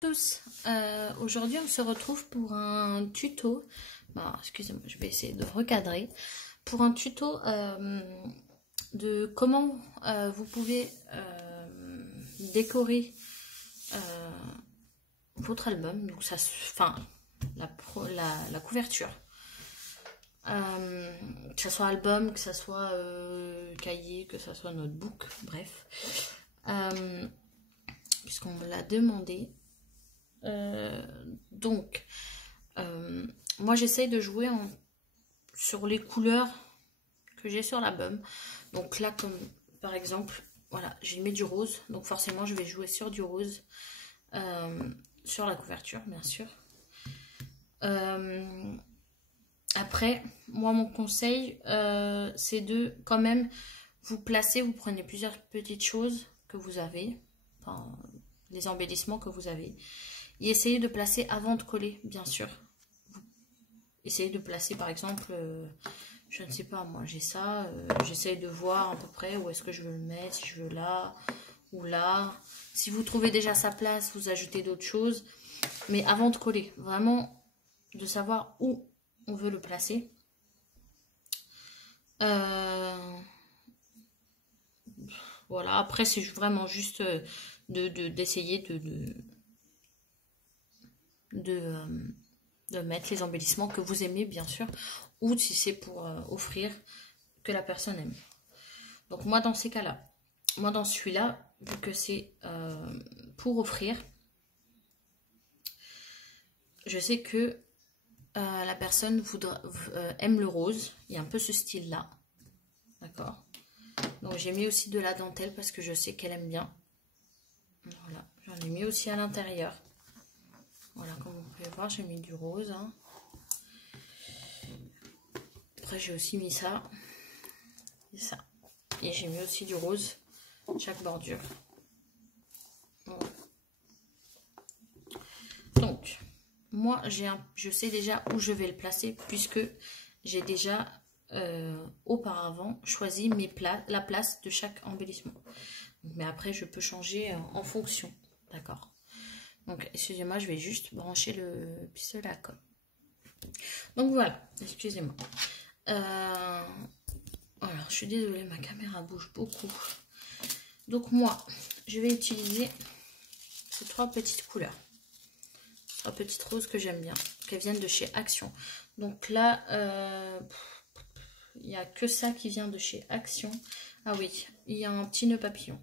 Tous, aujourd'hui on se retrouve pour un tuto. Excusez-moi, je vais essayer de recadrer pour un tuto de comment vous pouvez décorer votre album, donc ça, enfin la couverture, que ça soit album, que ça soit cahier, que ça soit notebook, bref, puisqu'on me l'a demandé. Moi j'essaye de jouer sur les couleurs que j'ai sur l'album. Donc là, comme par exemple, voilà, j'ai mis du rose, donc forcément je vais jouer sur du rose, sur la couverture bien sûr. Après, moi mon conseil c'est de quand même vous placer, vous prenez plusieurs petites choses que vous avez, enfin les embellissements que vous avez, et essayez de placer avant de coller, bien sûr. Essayez de placer par exemple, je ne sais pas, moi j'ai ça, j'essaye de voir à peu près où est-ce que je veux le mettre, si je veux là ou là. Si vous trouvez déjà sa place, vous ajoutez d'autres choses. Mais avant de coller, vraiment de savoir où on veut le placer. Voilà, après c'est vraiment juste d'essayer de mettre les embellissements que vous aimez, bien sûr, ou si c'est pour offrir que la personne aime. Donc moi dans ces cas-là, moi dans celui-là, vu que c'est pour offrir, je sais que la personne aime le rose, il y a un peu ce style-là, d'accord. Donc j'ai mis aussi de la dentelle parce que je sais qu'elle aime bien. Voilà, j'en ai mis aussi à l'intérieur. Voilà, comme vous pouvez voir, j'ai mis du rose. Hein. Après, j'ai aussi mis ça. Et ça. Et j'ai mis aussi du rose, chaque bordure. Voilà. Donc, moi, je sais déjà où je vais le placer, puisque j'ai déjà auparavant choisi la place de chaque embellissement. Mais après, je peux changer en fonction. D'accord. Donc, excusez-moi, je vais juste brancher le pistolet à colle. Donc, voilà. Excusez-moi. Alors, je suis désolée, ma caméra bouge beaucoup. Donc, moi, je vais utiliser ces trois petites couleurs. Trois petites roses que j'aime bien. Qu'elles viennent de chez Action. Donc là, il n'y a que ça qui vient de chez Action. Ah oui, il y a un petit nœud papillon.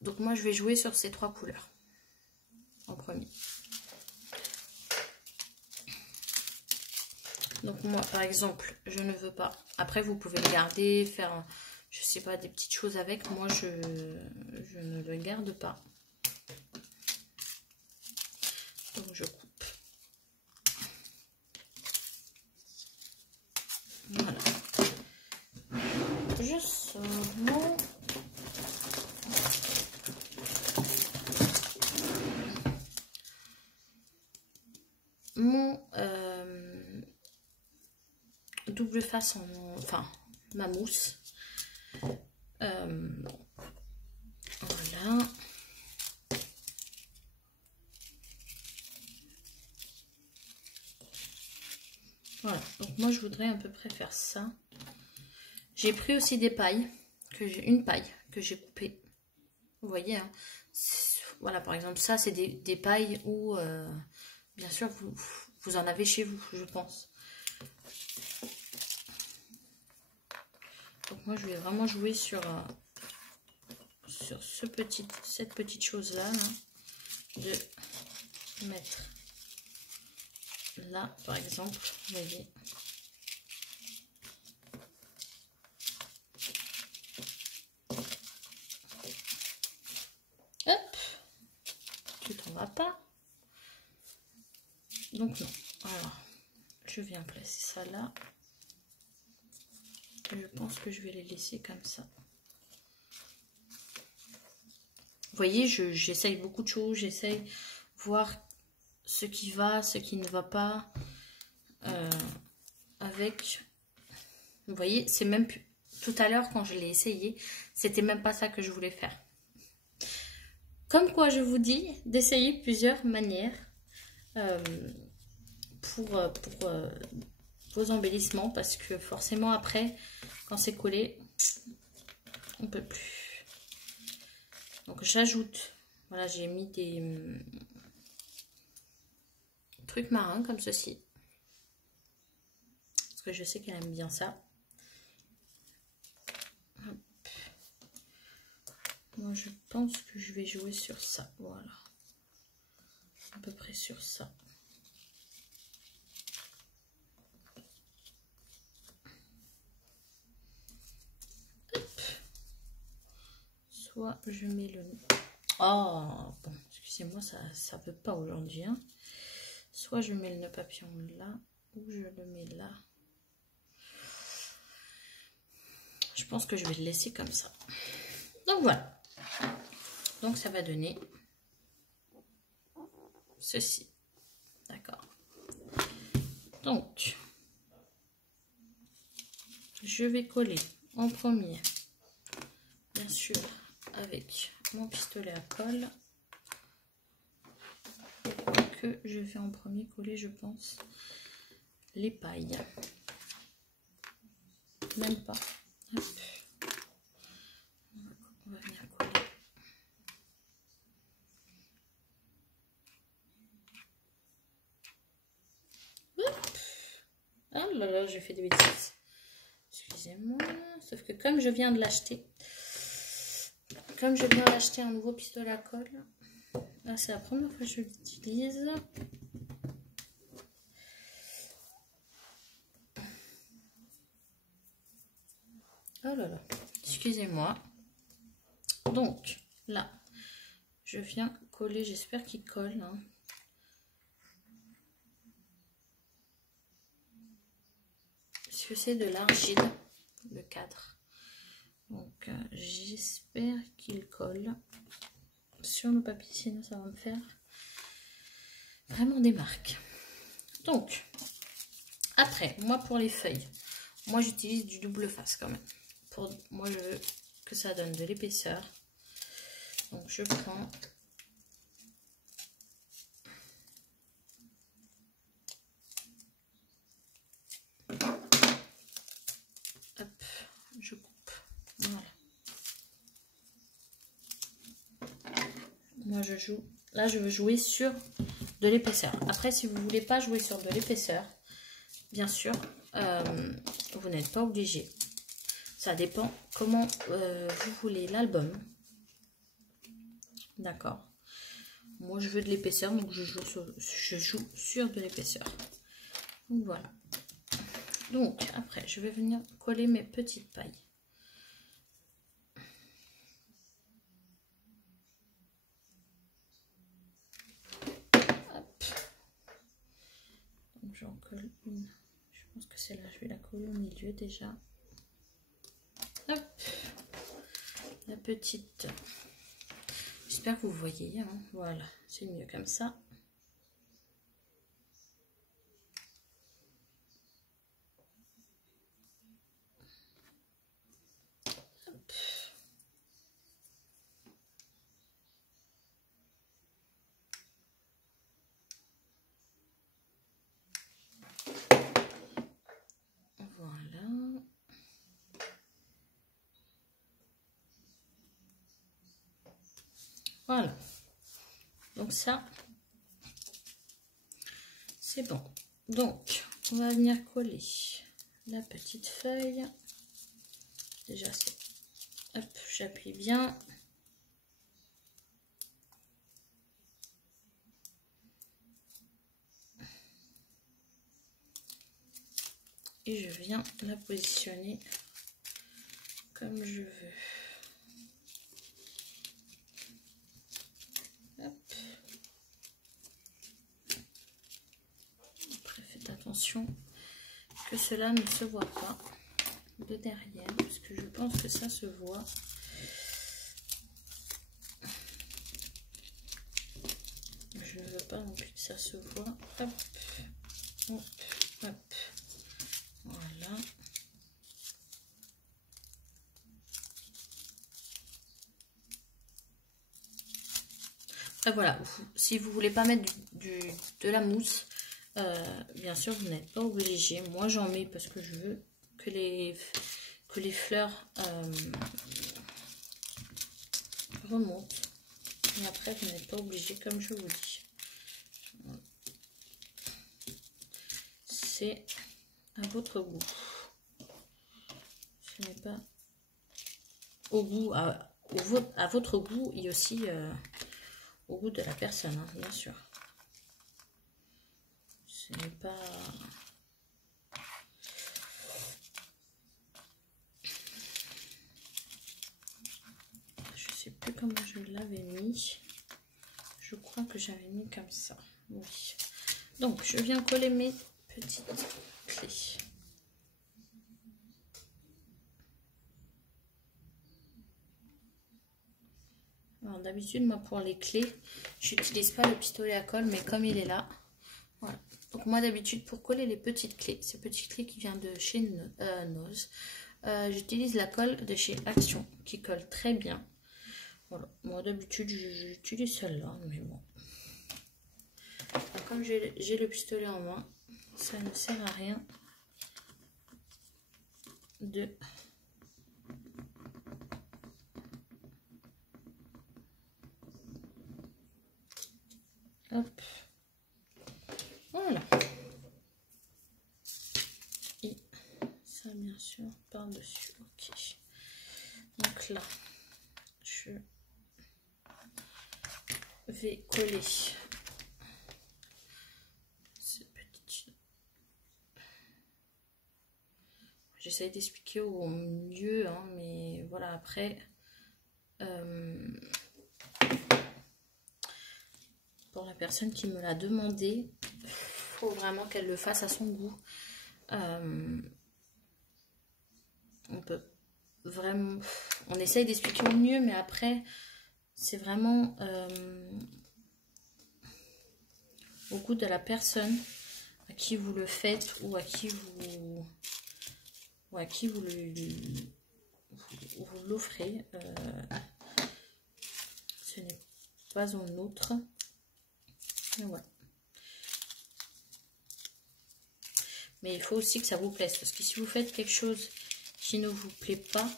Donc moi, je vais jouer sur ces trois couleurs en premier. Donc moi, par exemple, je ne veux pas. Après, vous pouvez le garder, faire, je sais pas, des petites choses avec. Moi, je ne le garde pas. Donc je coupe. Voilà. Je sors mon double face enfin ma mousse. Voilà. Voilà, donc moi je voudrais à peu près faire ça. J'ai pris aussi des pailles, une paille que j'ai coupée. Vous voyez, hein, voilà, par exemple, ça c'est des pailles où, bien sûr, vous en avez chez vous, je pense. Donc moi je vais vraiment jouer sur cette petite chose-là, de mettre là, par exemple, vous voyez. Hop, tout en va pas. Donc non. Alors, je viens placer ça là. Et je pense que je vais les laisser comme ça. Vous voyez, j'essaye beaucoup de choses, j'essaye voir ce qui va, ce qui ne va pas. Avec, vous voyez, c'est même plus, tout à l'heure quand je l'ai essayé, c'était même pas ça que je voulais faire. Comme quoi, je vous dis d'essayer plusieurs manières pour vos embellissements, parce que forcément après, quand c'est collé, on peut plus. Donc j'ajoute, voilà, j'ai mis des trucs marins comme ceci, parce que je sais qu'elle aime bien ça. Hop. Moi je pense que je vais jouer sur ça, voilà, à peu près sur ça. Soit je mets le... Oh, bon, excusez-moi, ça veut pas aujourd'hui. Hein. Soit je mets le nœud papillon là, ou je le mets là. Je pense que je vais le laisser comme ça. Donc voilà. Donc ça va donner ceci. D'accord. Donc, je vais coller en premier, bien sûr, avec mon pistolet à colle, que je vais en premier coller, je pense, les pailles. Même pas. Hop. On va venir coller. Hop. Ah là là, j'ai fait des bêtises. Excusez-moi. Sauf que comme je viens de l'acheter, un nouveau pistolet à colle, là c'est la première fois que je l'utilise. Oh là là, excusez-moi. Donc là, je viens coller, j'espère qu'il colle. Hein. Parce que c'est de l'argile, le cadre. Donc j'espère qu'il colle sur le papier, sinon ça va me faire vraiment des marques. Donc, après, moi pour les feuilles, moi j'utilise du double face quand même. Moi je veux que ça donne de l'épaisseur. Donc je prends hop, je coupe. Voilà. Moi je joue, là je veux jouer sur de l'épaisseur. Après si vous ne voulez pas jouer sur de l'épaisseur, bien sûr, vous n'êtes pas obligé. Ça dépend comment vous voulez l'album. D'accord. Moi, je veux de l'épaisseur, donc je joue sur de l'épaisseur. Donc, voilà. Donc, après, je vais venir coller mes petites pailles. Hop. Donc, j'en colle une. Je pense que celle-là, je vais la coller au milieu déjà. Hop. La petite... J'espère que vous voyez. Hein. Voilà, c'est mieux comme ça. Hop. Voilà. Voilà. Donc ça, c'est bon. Donc, on va venir coller la petite feuille. Déjà, c'est... Hop, j'appuie bien. Et je viens la positionner comme je veux. Hop. Après, faites attention que cela ne se voit pas de derrière, parce que je pense que ça se voit. Je ne veux pas non plus que ça se voit. Hop, hop, hop. Voilà. Voilà, si vous voulez pas mettre de la mousse, bien sûr, vous n'êtes pas obligé. Moi, j'en mets parce que je veux que les fleurs remontent. Et après, vous n'êtes pas obligé, comme je vous dis. C'est à votre goût. Ce n'est pas au goût, à votre goût et aussi au goût de la personne, hein, bien sûr. Ce n'est pas... Je sais plus comment je l'avais mis. Je crois que j'avais mis comme ça. Oui. Donc, je viens coller mes petites clés. Alors, d'habitude, moi, pour les clés, j'utilise pas le pistolet à colle, mais comme il est là, voilà. Donc, moi, d'habitude, pour coller les petites clés, ces petites clés qui viennent de chez Noz, j'utilise la colle de chez Action, qui colle très bien. Voilà. Moi, d'habitude, j'utilise celle-là, mais bon. Alors, comme j'ai le pistolet en main, ça ne sert à rien de... Hop. Voilà. Et ça, bien sûr, par-dessus. Ok. Donc là, je vais coller cette petite... J'essaie d'expliquer au mieux, hein, mais voilà, après... pour la personne qui me l'a demandé, il faut vraiment qu'elle le fasse à son goût. On peut vraiment... On essaye d'expliquer au mieux, mais après, c'est vraiment au goût de la personne à qui vous le faites ou à qui vous... ou à qui vous l'offrez. Ce n'est pas un autre. Et voilà. Mais il faut aussi que ça vous plaise, parce que si vous faites quelque chose qui ne vous plaît pas,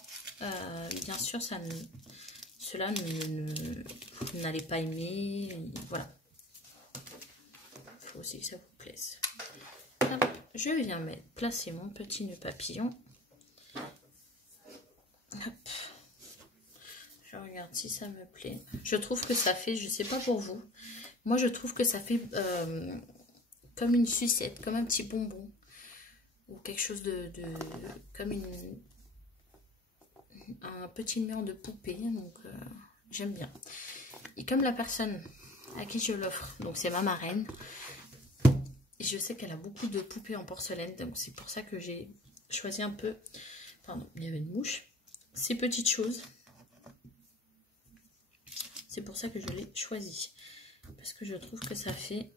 bien sûr, cela vous n'allez pas aimer. Voilà. Il faut aussi que ça vous plaise. Alors, je viens placer mon petit nœud papillon. Hop. Je regarde si ça me plaît. Je trouve que ça fait, je sais pas pour vous, moi je trouve que ça fait comme une sucette, comme un petit bonbon. Ou quelque chose comme un petit mur de poupée. Donc j'aime bien. Et comme la personne à qui je l'offre, donc c'est ma marraine, et je sais qu'elle a beaucoup de poupées en porcelaine, donc c'est pour ça que j'ai choisi un peu, pardon, il y avait une mouche, ces petites choses. C'est pour ça que je l'ai choisi, parce que je trouve que ça fait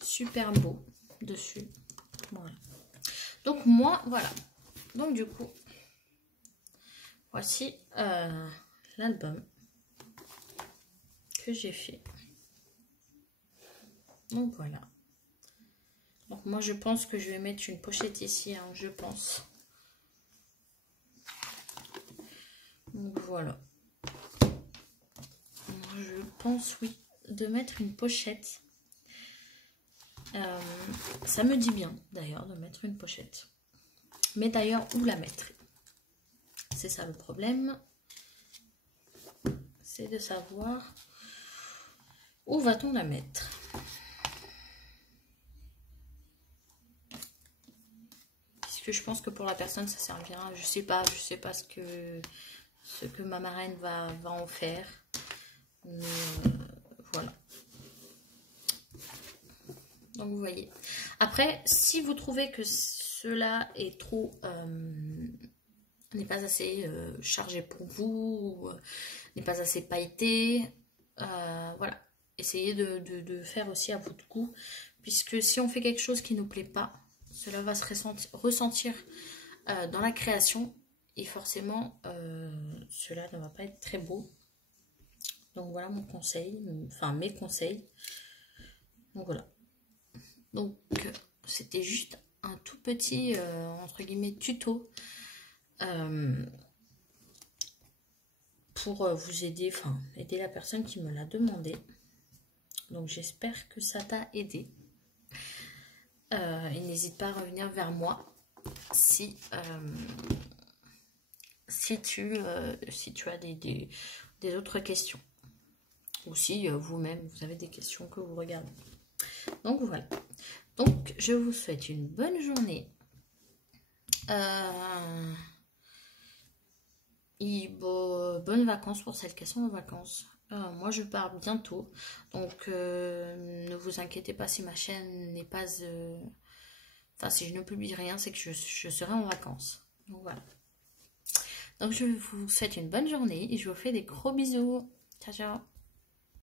super beau dessus. Voilà. Donc moi, voilà. Donc du coup, voici l'album que j'ai fait. Donc voilà. Donc moi je pense que je vais mettre une pochette ici, hein, je pense. Donc voilà. Moi je pense, oui, de mettre une pochette. Ça me dit bien d'ailleurs de mettre une pochette. Mais d'ailleurs, où la mettre? C'est ça le problème. C'est de savoir où va-t-on la mettre. Puisque je pense que pour la personne, ça servira. Je sais pas ce que ma marraine va en faire. Mais voilà. Donc vous voyez. Après, si vous trouvez que cela est trop... n'est pas assez chargé pour vous, n'est pas assez pailleté, voilà. Essayez de faire aussi à votre goût, puisque si on fait quelque chose qui ne nous plaît pas, cela va se ressentir dans la création, et forcément, cela ne va pas être très beau. Donc voilà mon conseil, enfin mes conseils. Donc voilà. Donc c'était juste un tout petit, entre guillemets, tuto pour vous aider, enfin aider la personne qui me l'a demandé. Donc j'espère que ça t'a aidé. Et n'hésite pas à revenir vers moi si tu as des autres questions. Ou si vous-même, vous avez des questions que vous regardez. Donc voilà. Donc, je vous souhaite une bonne journée. Et bonnes vacances pour celles qui sont en vacances. Moi, je pars bientôt. Donc, ne vous inquiétez pas si ma chaîne n'est pas... Enfin, si je ne publie rien, c'est que je serai en vacances. Donc, voilà. Donc, je vous souhaite une bonne journée et je vous fais des gros bisous. Ciao, ciao.